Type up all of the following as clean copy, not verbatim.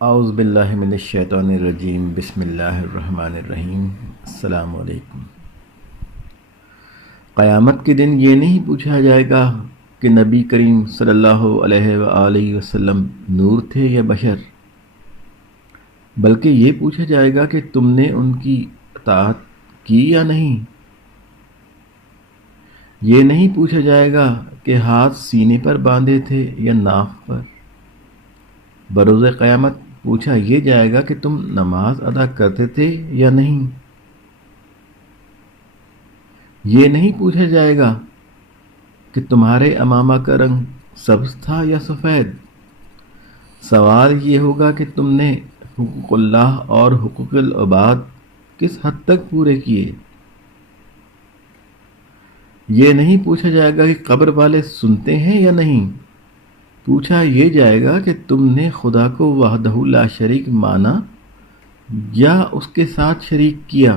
اعوذ باللہ من الشیطان الرجیم، بسم اللہ الرحمن الرحیم۔ السلام علیکم۔ قیامت کے دن یہ نہیں پوچھا جائے گا کہ نبی کریم صلی اللہ علیہ وآلہ وسلم نور تھے یا بشر، بلکہ یہ پوچھا جائے گا کہ تم نے ان کی اطاعت کی یا نہیں۔ یہ نہیں پوچھا جائے گا کہ ہاتھ سینے پر باندھے تھے یا ناف پر۔ بروز قیامت پوچھا یہ جائے گا کہ تم نماز ادا کرتے تھے یا نہیں۔ یہ نہیں پوچھا جائے گا کہ تمہارے امامہ کا رنگ سبز تھا یا سفید۔ سوال یہ ہوگا کہ تم نے حقوق اللہ اور حقوق العباد کس حد تک پورے کیے۔ یہ نہیں پوچھا جائے گا کہ قبر والے سنتے ہیں یا نہیں۔ پوچھا یہ جائے گا کہ تم نے خدا کو وحدہ لا شریک مانا یا اس کے ساتھ شریک کیا۔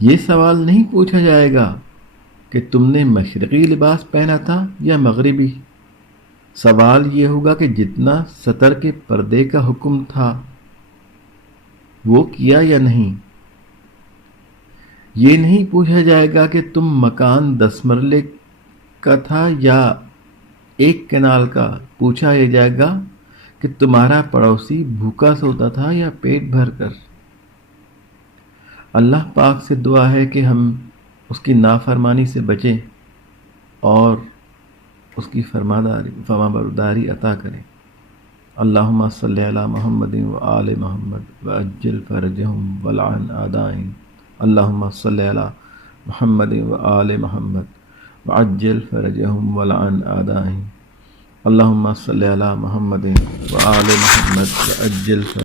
یہ سوال نہیں پوچھا جائے گا کہ تم نے مشرقی لباس پہنا تھا یا مغربی۔ سوال یہ ہوگا کہ جتنا ستر کے پردے کا حکم تھا وہ کیا یا نہیں۔ یہ نہیں پوچھا جائے گا کہ تم مکان 10 مرلے کا تھا یا 1 کنال کا۔ پوچھا یہ جائے گا کہ تمہارا پڑوسی بھوکا سوتا تھا یا پیٹ بھر کر۔ اللہ پاک سے دعا ہے کہ ہم اس کی نافرمانی سے بچیں اور اس کی فرمانبرداری عطا کریں۔ اللہم صلی علی محمد و آل محمد وعجل فرجہم ولعن اعدائہم۔ اللہم صلی علی محمد و آل محمد وعجل فرجہم ولعن اعدائہم۔ اللہم صلی علی محمد و آل محمد وعجل فرجہم